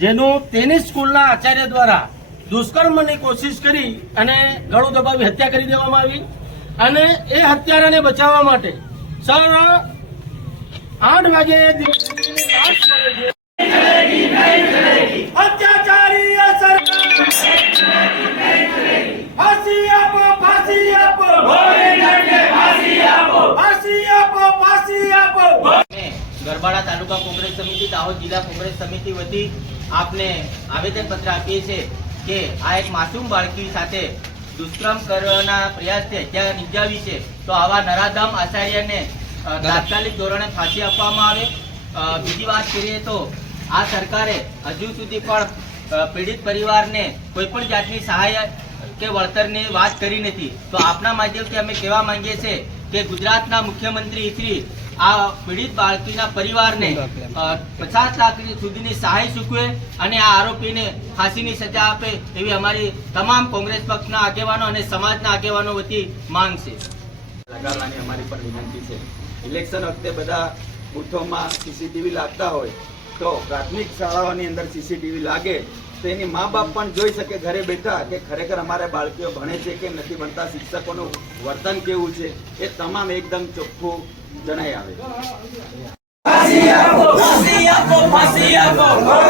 જેનું તેની સ્કૂલના આચાર્ય દ્વારા દુષ્કર્મની કોશિશ કરી અને ગળું દબાવી હત્યા કરી દેવામાં આવી અને એ હત્યારાને બચાવવા માટે સર આઠ વાગે ગરબાડા તાલુકા કોંગ્રેસ સમિતિ દાહોદ જિલ્લા કોંગ્રેસ સમિતિ વતી આપને પત્ર આપીએ છીએ કે આ એક માસૂમ બાળકી સાથે દુષ્કર્મ કરવાના પ્રયાસથી હત્યા નિપજાવી છે તો આવા નરાધામ આચાર્યને તાત્કાલિક ધોરણે ફાંસી આપવામાં આવે બીજી વાત કરીએ તો આ સરકારે હજુ સુધી પણ પીડિત પરિવારને કોઈ પણ જાતની સહાય કે વળતરની વાત કરી નથી તો આપના માધ્યમથી અમે કહેવા માંગીએ છીએ કે ગુજરાતના મુખ્યમંત્રી શ્રી આ પીડિત બાળકીના પરિવારને પચાસ લાખ સુધીની સહાય ચૂકવે અને આ આરોપીને ફાંસીની સજા આપે એવી અમારી તમામ કોંગ્રેસ પક્ષના આગેવાનો અને સમાજના આગેવાનો વતી માંગ છે લગાવવાની અમારી પણ વિનંતી છે ઇલેક્શન વખતે બધા બૂથોમાં સીસીટીવી લાગતા હોય તો પ્રાથમિક શાળાઓની અંદર સીસીટીવી લાગે તો એની મા બાપ પણ જોઈ શકે ઘરે બેઠા કે ખરેખર અમારા બાળકીઓ ભણે છે કે નથી ભણતા શિક્ષકોનું વર્તન કેવું છે એ તમામ એકદમ ચોખ્ખું જણાઈ આવે